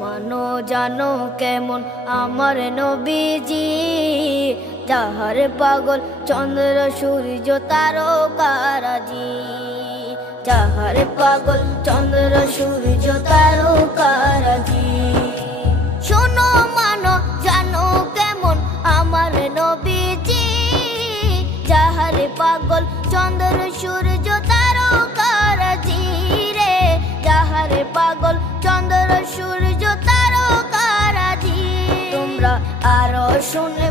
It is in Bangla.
মানো জানো কেমন আমার নবীজি, যাহার পাগল চন্দ্র সূর্য তারকারাজি, যাহার পাগল চন্দ্র সূর্য তারকারাজি। শোনো মানো জানো কেমন আমার নবীজি, যাহার পাগল চন্দ্র সূর্য তারকারাজি রে, যাহার পাগল চন্দ্র সূর্য তারকারাজি। তোমরা আরো শুনে